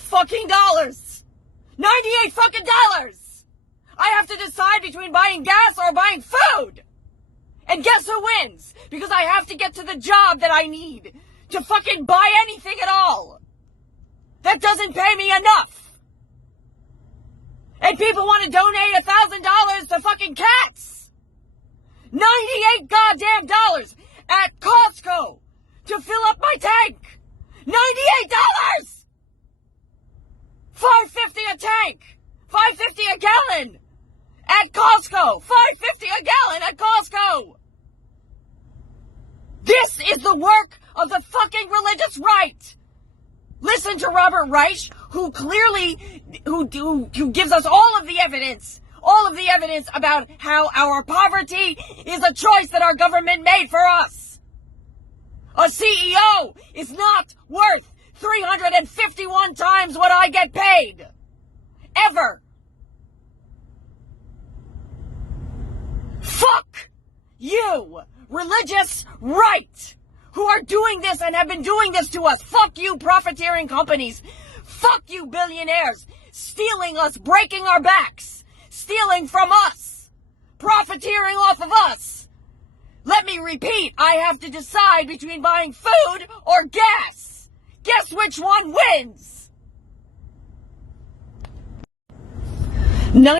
fucking dollars. $98 fucking dollars. I have to decide between buying gas or buying food. And guess who wins? Because I have to get to the job that I need to fucking buy anything at all. That doesn't pay me enough. And people want to donate $1,000 to fucking cats. 98 goddamn dollars at Costco to fill up my tank. $98! $5.50 a tank. $5.50 a gallon at Costco. $5.50 a gallon at Costco. This is the work of the fucking religious right. Listen to Robert Reich, who gives us all of the evidence about how our poverty is a choice that our government made for us. A CEO is not worth 351 times what I get paid. Ever. Fuck you, religious right, who are doing this and have been doing this to us. Fuck you, profiteering companies. Fuck you, billionaires, stealing us, breaking our backs, stealing from us, profiteering off of us. Let me repeat, I have to decide between buying food or gas. Guess which one wins?